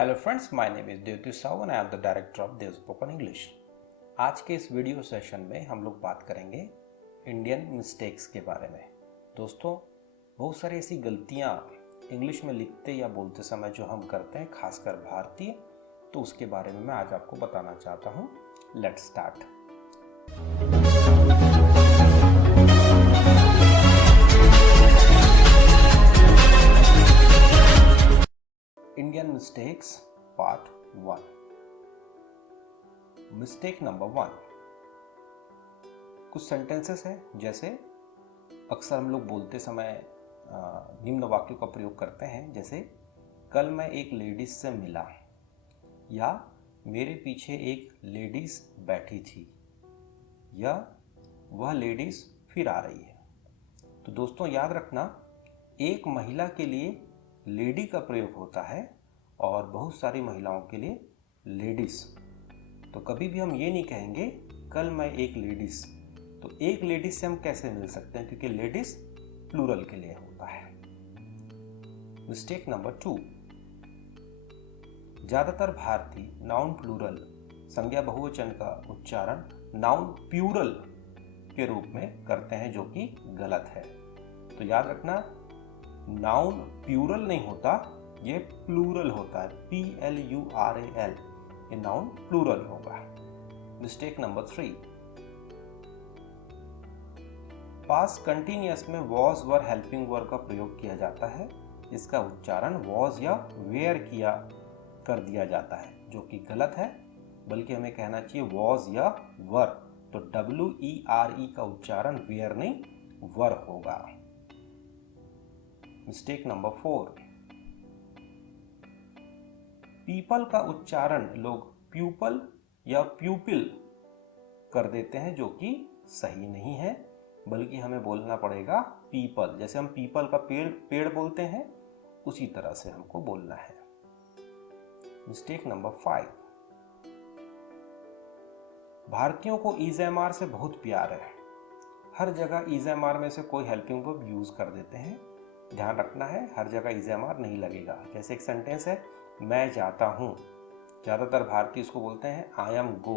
Hello friends, my name is Devati Sahu and I am the director of Dev spoken English. आज के इस video session में हम लोग बात करेंगे इंडियन मिस्टेक्स के बारे में। दोस्तों, बहुत सारी ऐसी गलतियां इंग्लिश में लिखते या बोलते समय जो हम करते हैं, खासकर भारतीय, तो उसके बारे में मैं आज आपको बताना चाहता हूं। Let's start. Indian mistakes part 1। Mistake number 1। कुछ सेंटेंसेस हैं, जैसे अक्सर हम लोग बोलते समय निम्न वाक्यों का प्रयोग करते हैं, जैसे कल मैं एक लेडीज से मिला, या मेरे पीछे एक लेडीज बैठी थी, या वह लेडीज फिर आ रही है। तो दोस्तों याद रखना, एक महिला के लिए लेडी का प्रयोग होता है और बहुत सारी महिलाओं के लिए लेडीज। तो कभी भी हम ये नहीं कहेंगे कल मैं एक लेडीज। तो एक लेडीज से हम कैसे मिल सकते हैं, क्योंकि लेडीज प्लूरल के लिए होता है। Mistake number 2। ज्यादातर भारतीय नाउन प्लूरल संज्ञा बहुवचन का उच्चारण नाउन प्यूरल के रूप में करते हैं, जो कि गलत है। तो याद रखना, नाउन प्यूरल नहीं होता, ये प्लूरल होता है। PLURAL, ये नाउन प्लूरल होगा। Mistake number 3। पास्ट कंटिन्यूअस में वॉज वर हेल्पिंग वर्ब का प्रयोग किया जाता है। इसका उच्चारण वॉज या वेयर किया कर दिया जाता है, जो कि गलत है, बल्कि हमें कहना चाहिए वॉज या वर। तो WERE का उच्चारण वेयर नहीं, वर होगा। Mistake number 4। पीपल का उच्चारण लोग प्यूपल या प्यूपिल कर देते हैं, जो कि सही नहीं है, बल्कि हमें बोलना पड़ेगा पीपल। जैसे हम पीपल का पेड़ बोलते हैं, उसी तरह से हमको बोलना है। Mistake number 5। भारतीयों को EZMR से बहुत प्यार है। हर जगह EZMR में से कोई हेल्पिंग वर्ब यूज कर देते हैं। ध्यान रखना है, हर जगह EZMR नहीं लगेगा। जैसे एक सेंटेंस है, मैं जाता हूँ, ज्यादातर भारतीय इसको बोलते हैं आई एम गो।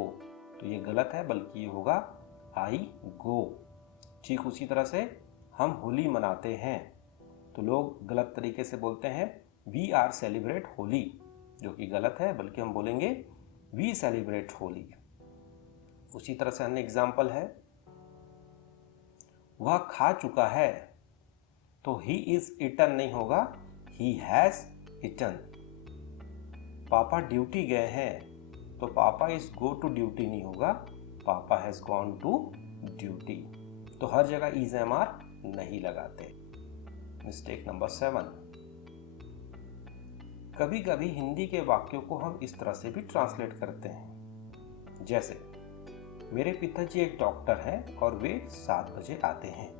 तो ये गलत है, बल्कि ये होगा आई गो। ठीक उसी तरह से हम होली मनाते हैं, तो लोग गलत तरीके से बोलते हैं वी आर सेलिब्रेट होली, जो कि गलत है, बल्कि हम बोलेंगे वी सेलिब्रेट होली। उसी तरह से अन्य एग्जाम्पल है, वह खा चुका है, तो ही इज इटन नहीं होगा, ही हैज इटन। पापा ड्यूटी गए हैं, तो पापा इज गो टू ड्यूटी नहीं होगा, पापा हैज गॉन टू ड्यूटी। तो हर जगह EZMR नहीं लगाते। Mistake number 7। कभी कभी हिंदी के वाक्यों को हम इस तरह से भी ट्रांसलेट करते हैं, जैसे मेरे पिताजी एक डॉक्टर हैं और वे 7 बजे आते हैं।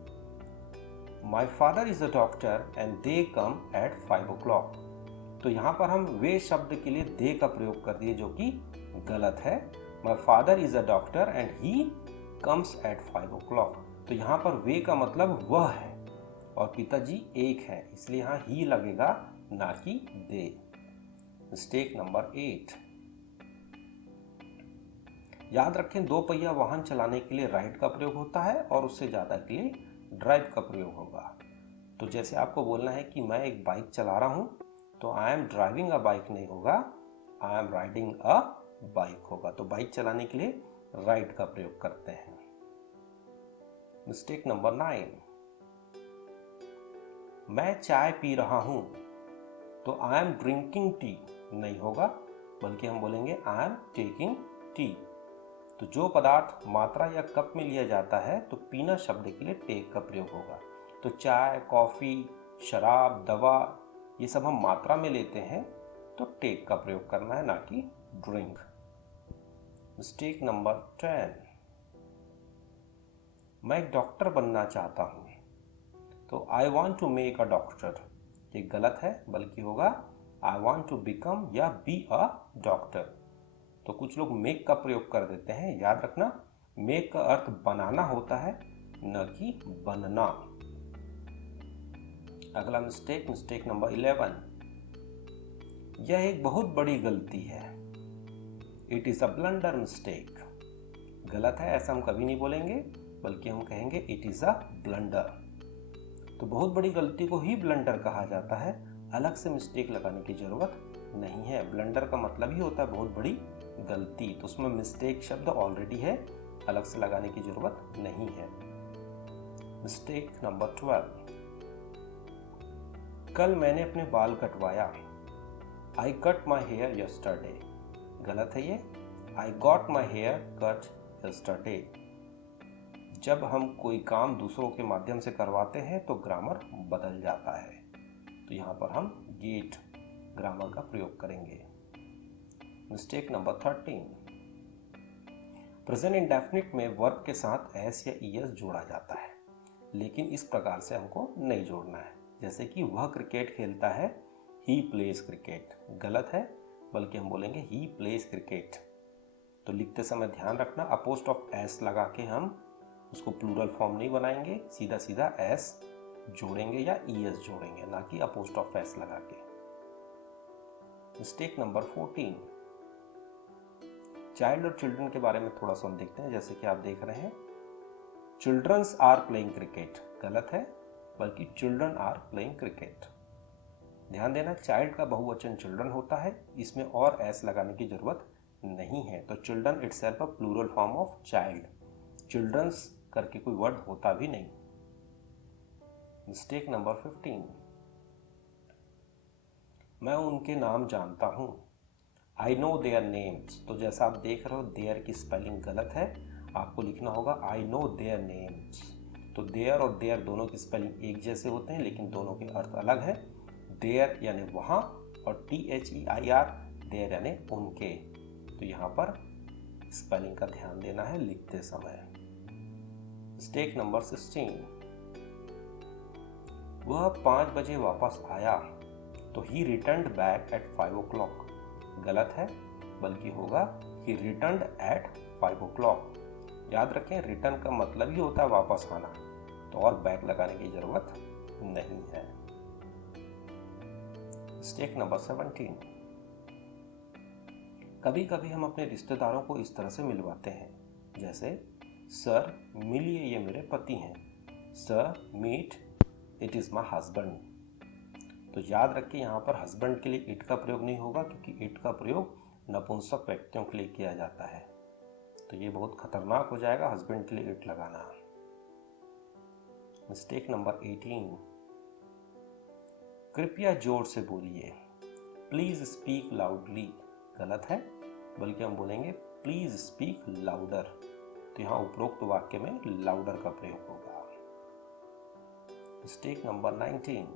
My father is a doctor and they come at 5 o'clock। तो यहाँ पर हम वे शब्द के लिए दे का प्रयोग कर दिए, जो कि गलत है। My father is a doctor and he comes at 5 o'clock। तो यहाँ पर वे का मतलब वह है और पिताजी एक है, इसलिए यहाँ ही लगेगा, ना कि दे। Mistake number 8। याद रखें, 2 पहिया वाहन चलाने के लिए राइड का प्रयोग होता है और उससे ज्यादा के लिए ड्राइव का प्रयोग होगा। तो जैसे आपको बोलना है कि मैं एक बाइक चला रहा हूं, तो I am driving a bike नहीं होगा, I am riding a bike होगा। तो बाइक चलाने के लिए राइड का प्रयोग करते हैं। Mistake number 9। मैं चाय पी रहा हूं, तो आई एम ड्रिंकिंग टी नहीं होगा, बल्कि हम बोलेंगे आई एम टेकिंग टी। तो जो पदार्थ मात्रा या कप में लिया जाता है, तो पीना शब्द के लिए टेक का प्रयोग होगा। तो चाय, कॉफी, शराब, दवा, ये सब हम मात्रा में लेते हैं, तो टेक का प्रयोग करना है, ना कि ड्रिंक। Mistake number 10। मैं एक डॉक्टर बनना चाहता हूं, तो I want to make a doctor, ये गलत है, बल्कि होगा आई वॉन्ट टू बिकम या बी अ डॉक्टर। तो कुछ लोग मेक का प्रयोग कर देते हैं। याद रखना, मेक का अर्थ बनाना होता है, न कि बनना। अगला मिस्टेक नंबर 11। यह एक बहुत बड़ी गलती है। It is a blunder mistake. गलत है ऐसा हम कभी नहीं बोलेंगे, बल्कि हम कहेंगे इट इज़ अ ब्लंडर। तो बहुत बड़ी गलती को ही ब्लंडर कहा जाता है, अलग से मिस्टेक लगाने की ज़रूरत नहीं है। ब्लंडर का मतलब ही होता है बहुत बड़ी गलती, तो उसमें मिस्टेक शब्द ऑलरेडी है, अलग से लगाने की ज़रूरत नहीं है। मिस्टेक नंबर 12, कल मैंने अपने बाल कटवाया। I cut my hair yesterday. गलत है ये, I got my hair cut yesterday. जब हम कोई काम दूसरों के माध्यम से करवाते हैं तो ग्रामर बदल जाता है, तो यहाँ पर हम गेट ग्रामर का प्रयोग करेंगे। मिस्टेक नंबर 13, प्रेजेंट इंडेफिनिट में वर्ब के साथ एस या ईएस जोड़ा जाता है, लेकिन इस प्रकार से हमको नहीं जोड़ना है। जैसे कि वह क्रिकेट खेलता है, ही प्लेज क्रिकेट। गलत है, बल्कि हम बोलेंगे ही प्लेज क्रिकेट। तो लिखते समय ध्यान रखना, अपोस्ट ऑफ एस लगा के हम उसको प्लूरल फॉर्म नहीं बनाएंगे, सीधा सीधा एस जोड़ेंगे या ईएस जोड़ेंगे, ना कि अपोस्ट ऑफ एस लगा के। मिस्टेक नंबर 14, चाइल्ड और चिल्ड्रन के बारे में थोड़ा सा हम देखते हैं। जैसे कि आप देख रहे हैं, चिल्ड्रंस आर प्लेइंग क्रिकेट। गलत है, बल्कि चिल्ड्रन आर प्लेइंग क्रिकेट। ध्यान देना, चाइल्ड का बहुवचन चिल्ड्रन होता है, इसमें और एस लगाने की जरूरत नहीं है। तो children itself a plural form of child, childrens करके कोई वर्ड होता भी नहीं। मिस्टेक नंबर 15, मैं उनके नाम जानता हूं। I know their names. तो जैसा आप देख रहे हो, देयर की स्पेलिंग गलत है, आपको लिखना होगा आई नो देयर नेम्स। तो देयर और देयर दोनों की स्पेलिंग एक जैसे होते हैं, लेकिन दोनों के अर्थ अलग है। देयर यानी वहाँ, और THEIR देयर यानी उनके। तो यहाँ पर स्पेलिंग का ध्यान देना है लिखते समय। मिस्टेक नंबर 16, वह 5 बजे वापस आया, तो ही रिटर्न्ड बैक एट 5 o'clock। गलत है, बल्कि होगा ही रिटर्न्ड एट 5 o'clock। याद रखें, रिटर्न का मतलब ही होता है वापस आना, तो और बैक लगाने की जरूरत नहीं है। मिस्टेक नंबर 17, कभी कभी हम अपने रिश्तेदारों को इस तरह से मिलवाते हैं, जैसे सर मिलिए, ये मेरे पति हैं। Sir meet, it is my husband. तो याद रखिए, यहाँ पर हस्बैंड के लिए इट का प्रयोग नहीं होगा, क्योंकि इट का प्रयोग नपुंसक व्यक्तियों के लिए किया जाता है, तो ये बहुत खतरनाक हो जाएगा हस्बैंड के लिए इट लगाना। मिस्टेक नंबर 18, कृपया जोर से बोलिए। Please speak loudly. गलत है, बल्कि हम बोलेंगे प्लीज स्पीक लाउडर। तो यहाँ उपरोक्त वाक्य में लाउडर का प्रयोग होगा। मिस्टेक नंबर 19,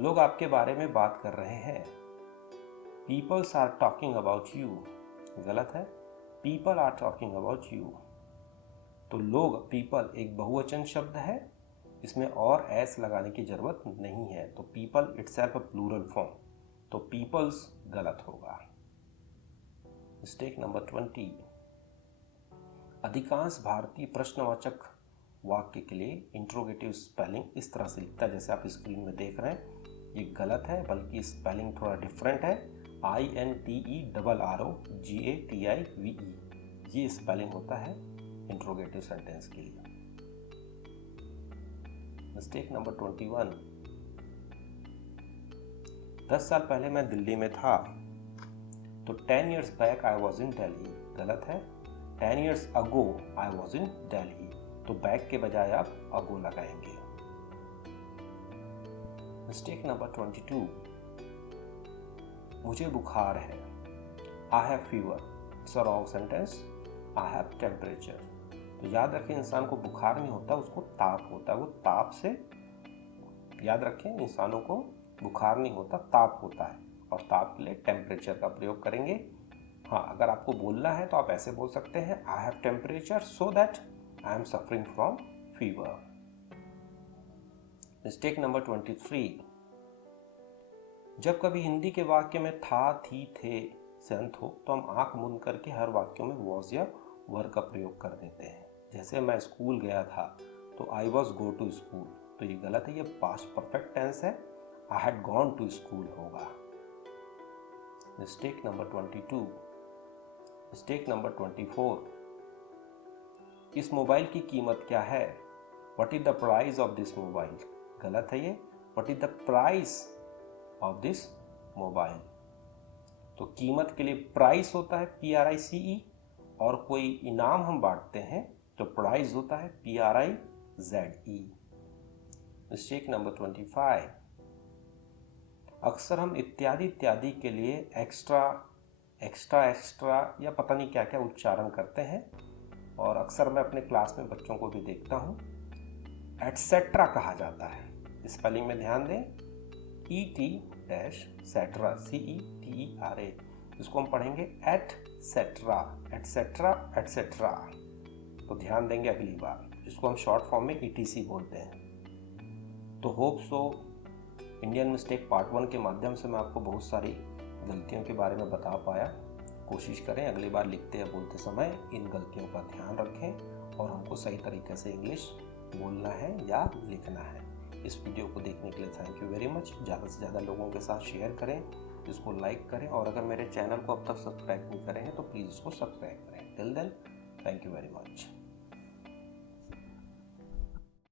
लोग आपके बारे में बात कर रहे हैं। Peoples are talking about you. गलत है, people are talking about you. तो लोग, पीपल एक बहुवचन शब्द है, इसमें और एस लगाने की जरूरत नहीं है। तो people itself a plural form, तो पीपल्स गलत होगा। मिस्टेक नंबर 20, अधिकांश भारतीय प्रश्नवाचक वाक्य के लिए इंट्रोगेटिव स्पेलिंग इस तरह से लिखता है, जैसे आप स्क्रीन में देख रहे हैं। ये गलत है, बल्कि स्पेलिंग थोड़ा डिफरेंट है। INTERROGATIVE, ये स्पेलिंग होता है इंट्रोगेटिव सेंटेंस के लिए। मिस्टेक नंबर 21, 10 साल पहले मैं दिल्ली में था, तो 10 years back I was in Delhi। गलत है, 10 years ago I was in Delhi। तो बैक के बजाय आप अगो लगाएंगे। मिस्टेक नंबर 22, मुझे बुखार है। I have fever। It's a wrong sentence, I have temperature। तो याद रखें, इंसान को बुखार नहीं होता, उसको ताप होता है। वो ताप से, याद रखें, इंसानों को बुखार नहीं होता, ताप होता है, और ताप के लिए टेम्परेचर का प्रयोग करेंगे। हाँ, अगर आपको बोलना है तो आप ऐसे बोल सकते हैं, I have temperature so that I am suffering from fever. Mistake number 23, जब कभी हिंदी के वाक्य में था, थी, थे से अंत हो, तो हम आंख मूंद करके हर वाक्य में वॉज या वर का प्रयोग कर देते हैं। जैसे मैं स्कूल गया था, तो I was go to school. तो ये गलत है, ये पास्ट परफेक्ट टेंस है, I had gone to school होगा। मिस्टेक नंबर 22, मिस्टेक नंबर 24, इस मोबाइल की कीमत क्या है? What is the price of this mobile? गलत है ये, what is the price of this mobile. तो कीमत के लिए प्राइस होता है PRICE, और कोई इनाम हम बांटते हैं तो प्राइस होता है PRIZE। मिस्टेक नंबर 25, अक्सर हम इत्यादि इत्यादि के लिए एक्स्ट्रा एक्स्ट्रा एक्स्ट्रा या पता नहीं क्या क्या उच्चारण करते हैं, और अक्सर मैं अपने क्लास में बच्चों को भी देखता हूँ एटसेट्रा कहा जाता है। स्पेलिंग में ध्यान दें, ET-सेट्रा, CETERA, इसको हम पढ़ेंगे एटसेट्रा, एटसेट्रा एटसेट्रा। तो ध्यान देंगे अगली बार, इसको हम शॉर्ट फॉर्म में ETC बोलते हैं। तो hope so Indian mistake part 1 के माध्यम से मैं आपको बहुत सारी गलतियों के बारे में बता पाया। कोशिश करें अगली बार लिखते या बोलते समय इन गलतियों का ध्यान रखें और हमको सही तरीके से इंग्लिश बोलना है या लिखना है। इस वीडियो को देखने के लिए थैंक यू वेरी मच। ज़्यादा से ज़्यादा लोगों के साथ शेयर करें, इसको लाइक करें, और अगर मेरे चैनल को अब तक सब्सक्राइब नहीं करें हैं तो प्लीज़ इसको सब्सक्राइब करें। Till then, thank you very much.